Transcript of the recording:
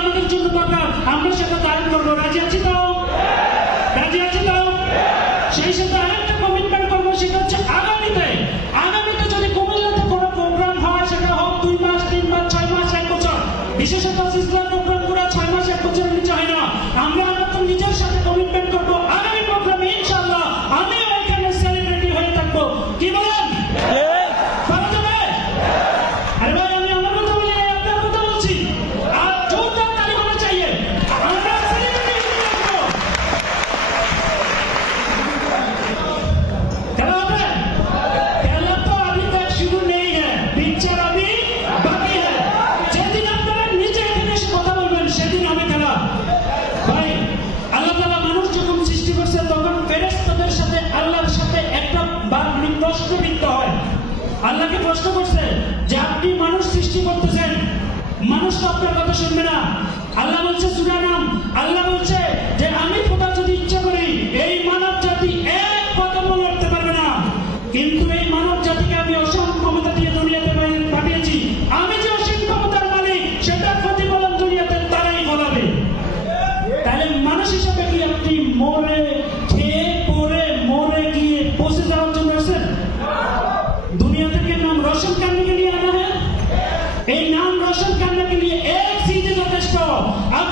আমাদের জন্য দরকার, আমরা সেটা দান করবো। রাজি আছি তো? রাজি আছি তো? সেই সাথে আরেকটা কমিটমেন্ট করবো, সেটা হচ্ছে আগামীতে যদি কুমিল্লাতে কোনো প্রোগ্রাম হয়, সেটা হোক 2 মাস, 3 মাস, 6 মাস, 1 বছর, বিশেষত ইসলাম প্রোগ্রাম গুলো 6 মাস 1 বছরের নিচে হয় না। আমরা আমাদের নিজের সাথে কমিটমেন্ট করবো, আগামী প্রোগ্রামে ইনশাআল্লাহ আমিও এখানে সেলিব্রিটি হয়ে থাকবো। কি বলেন? পারা যাবে? আরে ভাই, আমি আমার কথা বলি নাই, আপনার কথা বলছি। আর জোরদার তালি বাজনা চাইয়ে আমরা সেলিব্রিটি হয়ে থাকবো। খেলা হবে? খেলা তো अभी तक शुरू नहीं है, पिक्चर अभी बाकी है। যেদিন আপনারা নিজে এখানে এসে কথা বলবেন, সেদিন হবে খেলা। ভাই, আল্লাহ তাআলা মানুষ যখন সৃষ্টি করছে, তখন ফেরেশতাদের সাথে আল্লাহর সাথে একটা প্রশ্নবিদ্ধ হয়। আল্লাহকে প্রশ্ন করছে যে আপনি মানুষ সৃষ্টি করতেছেন, মানুষ তো আপনার কথা শুনবে না। আল্লাহ বলছে সূরা নাম, আল্লাহ বলছে যে আমি খোদা যদি ইচ্ছা করি, এই মানব জাতি এক কদমও লড়তে পারবে না, কিন্তু এই মানব জাতিকে আমি অসীম ক্ষমতা দিয়ে দুনিয়াতে পাঠিয়েছি। আমি যে অসীম ক্ষমতার মালিক, সেটার প্রতিফলন দুনিয়াতে তারাই ফলাবে। তাহলে মানুষ হিসাবে কি আপনি মরে খেয়ে পরে মরে গিয়ে পচে যাওয়ার জন্য আসেন? दुनिया के नाम रोशन करने के लिए आना है। एक नाम रोशन करने के लिए एक चीज यथेष्ट। आप